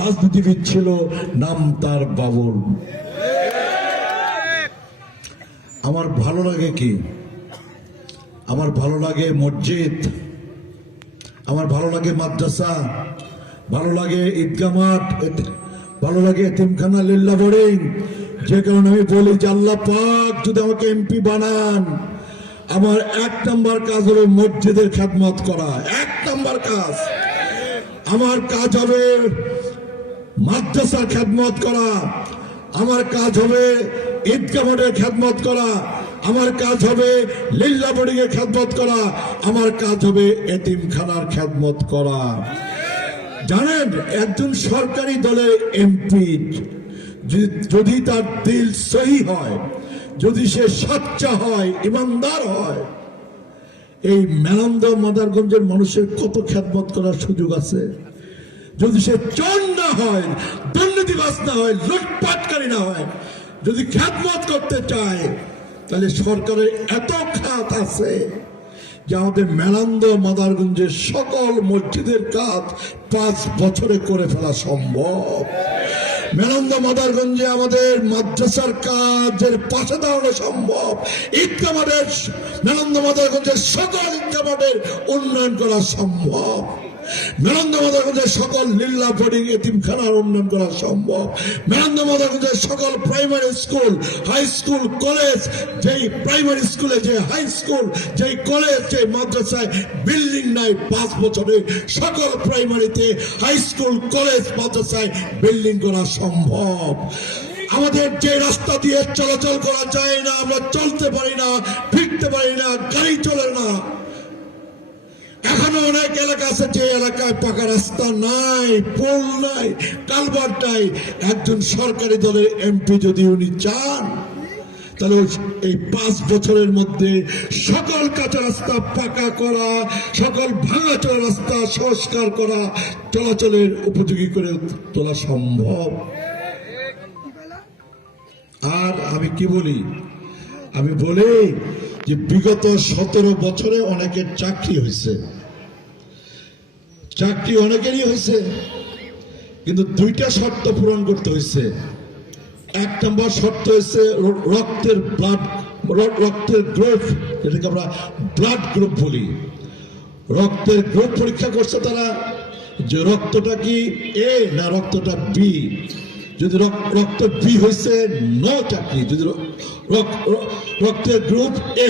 রাজনীতিবিদ ছিল, নাম তার বাবুল। আমার ভালো লাগে কি? আমার ভালো লাগে মসজিদ, আমার ভালো লাগে মাদ্রাসা, ভালো লাগে ঈদগাহ মাঠ, ভালো লাগে এতিমখানা, লিল্লা বোর্ডিং। যে কারণে আমি বলি যে আল্লাহ পাক যদি আমাকে এমপি বানান, আমার 1 নম্বর কাজ হবে মসজিদের খেদমত করা। 1 নম্বর কাজ আমার কাজ হবে মাদ্রাসার খেদমত করা, আমার কাজ হবে ঈদগাহ মাঠের খেদমত করা, আমার কাজ হবে লিল্লা বোর্ডিং এর খেদমত করা, আমার কাজ হবে এতিমখানার খেদমত করা। জানেন, একজন সরকারি দলের এমপি যদি তার দিল সহি হয়, যদি সে সচ্চা হয়, ইমানদার হয়, এই মেলান্দহ মাদারগঞ্জের মানুষের কত খেদমত করার সুযোগ আছে। যদি সে চোর না হয়, দুর্নীতিবাজ না হয়, লুটপাটকারী না হয়, যদি খেদমত করতে চায়, তাহলে সরকারের এত খাত আছে যে আমাদের মেলান্দহ মাদারগঞ্জের সকল মসজিদের কাজ 5 বছরে করে ফেলা সম্ভব। মেলান্দহ মাদারগঞ্জে আমাদের মাদ্রাসার কাজের পাশে দাঁড়ানো সম্ভব। ঈদগাহ মাঠের, মেলান্দহ মাদারগঞ্জের সকল ঈদগাহ মাঠের উন্নয়ন করা সম্ভব। মেলান্দহ মাদারগঞ্জের সকল লিল্লা বোর্ডিং এতিমখানার উন্নয়ন করা সম্ভব। মেলান্দহ মাদারগঞ্জের সকল primary school, high school, college, যেই প্রাইমারি স্কুলে, যে হাই স্কুল, যেই কলেজ, যে মাদ্রাসায় বিল্ডিং নাই, 5 বছরে সকল প্রাইমারিতে, হাই স্কুল, কলেজ, মাদ্রাসায় বিল্ডিং করা সম্ভব। আমাদের যে রাস্তা দিয়ে চলাচল করা যায় না, আমরা চলতে পারি না, ফিরতে পারি না, গাড়ি চলে না। এখনো অনেক এলাকা আছে যে এলাকায় পাকা রাস্তা নাই, পোল নাই, কালভার্ট নাই। একজন সরকারি দলের এমপি যদি উনি চান, তাহলে এই 5 বছরের মধ্যে সকল কাঁচা রাস্তা পাকা করা, সকল ভাঙাচোরা রাস্তা সংস্কার করা, চলাচলের উপযোগী করে তোলা সম্ভব। আর আমি কি বলি? আমি বলি যে বিগত 17 বছরে অনেকের চাকরি হয়েছে, চাকরি অনেকেরই হয়েছে, কিন্তু 2টা শর্ত পূরণ করতে হয়েছে। 1 নম্বর শর্ত হয়েছে রক্তের গ্রুপ, যেটাকে আমরা ব্লাড গ্রুপ বলি। রক্তের গ্রুপ পরীক্ষা করছে তারা, যে রক্তটা কি এ না রক্তটা বি। যদি রক্ত বি হয়েছে, নো চাকরি। যদি রক্তের গ্রুপ এ